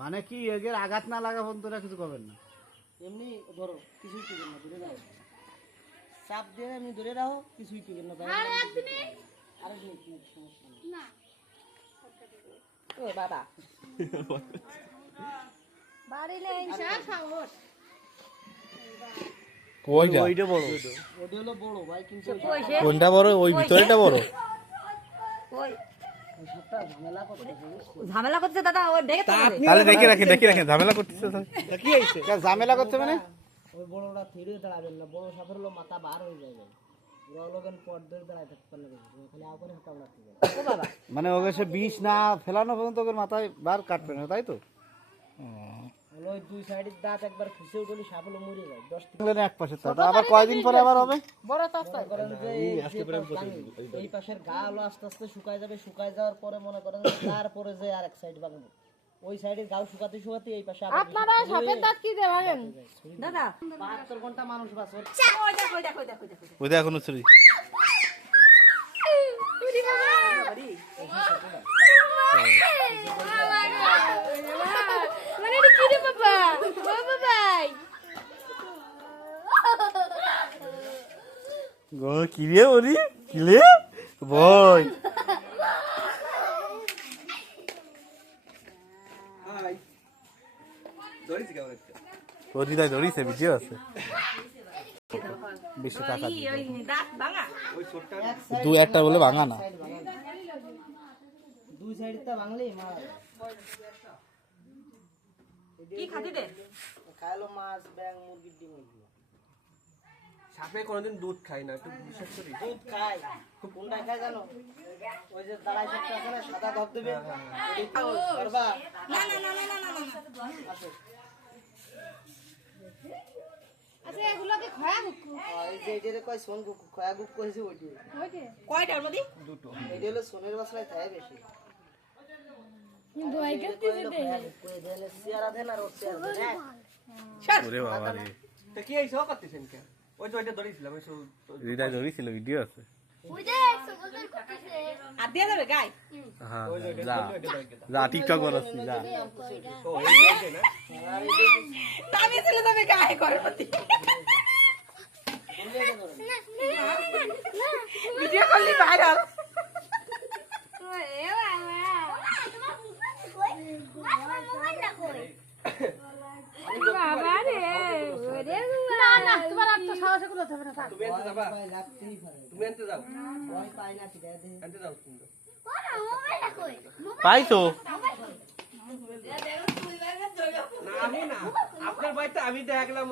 মানে কি এগের আঘাত না লাগা পর্যন্ত ওরা কিছু করবেন না। এমনি ধরো কিছুই করবেন না ধরে রাখো। চাপ দিয়ে এমনি ধরে রাখো কিছুই করবেন না আর একদিনে আরেকদিন কি সমস্যা না। ও বাবা। বাড়িলে ইনসা সাহস। ওইটা ওইটা বড়। ওটা হলো বড় ভাই কিন্তু কোনটা বড়? ওই ভিতরেটা বড়। ওই ঝামেলা করতে করছে দাদা ও ডেকে তো তাহলে দেখে রাখেন দেখে রাখেন ঝামেলা করতেছে। কি হয়েছে? ঝামেলা করছে মানে? ওই বড়টা থিরে দাঁড়াবেন না বড় সাপের হলো মাথা বার হয়ে যাবে। মানে ওকে সে বিষ না ফেলানো পর্যন্ত ওকে মাথায় বার কাটবে না তাই তো? দুই সাইডের দাঁত একবার খুশি উঠলে সাপ মরে যায়। দশ এক পাশে আবার কয়দিন পরে আবার হবে? বড় তো করেন যে এই যে পাশ ভাঙে, এই পাশের গা হলো আস্তে আস্তে শুকায় যাবে। শুকায় যাওয়ার পরে মনে করেন তারপরে যে আর এক সাইড ভাঙবে ওই সাইডের গাও শুকাতে শুকাতে এই পাশে আপনারা সাপের দাঁত কি দিয়ে ভাঙেন দাদা। বাহাত্তর ঘণ্টা মানুষ বাঁচবে ওই দেখো ওই দেখো ওই দেখো ওই দেখো ওইটা এখনও চুরি মানে এটা কি রে বাবা ও বাবাই গো কিরে ওরি? কিলে ওরি তাই ধরিছে ভিডিও আছে। বেশি টাকা দু একটা বলে ভাঙা না। দুই সাইডটা ভাঙলেই মারা কি খাতি দে খাইলো মাছ ব্যাং মুরগির ডিম। সাপে কোনোদিন দুধ খাই না একটু বিশ্বাস করি। দুধ খায়। কোনটা খায় জানো? ওই যে দাঁড়াই থাকতে আছে না সাদা ধবধবে করবা। না না না না না না না আচ্ছা এগুলোকে খয়া মুকু আর যে এটারে কয় সোন গুক খয়া গুক কইছে ওইটি ওইটে কয়টার মধ্যে? এটা হলো সোনের বাসলায় থাকে বেশি। কিন্তু কই দেলে সিয়ারা দেন হ্যাঁ? ওরে বাবা রে তো কি করতেছেন কে? ওই তো ওইটা ধরেছিলাম ওই হৃদয় ধরিছিল ভিডিও আছে। ওই যে সকলদের করতেছে আর দিয়ে যাবে গাই হ্যাঁ যা যা টিকটক করছিস যা ও এই যে না আমি চলে যাবে গায়ে করে প্রতি ভিডিও করলি ভাইরাল এ বাবা রে ওরে না না তোমার সাহস করে হবে না তুমি আনতে যাবা? ভাই লাগতেই পারে তুমি আনতে যাও? ভয় পাই না ঠিক আছে আনতে যাও তুমি পাই তো না আমি না। আপনার বাড়িতে আমি দেখলাম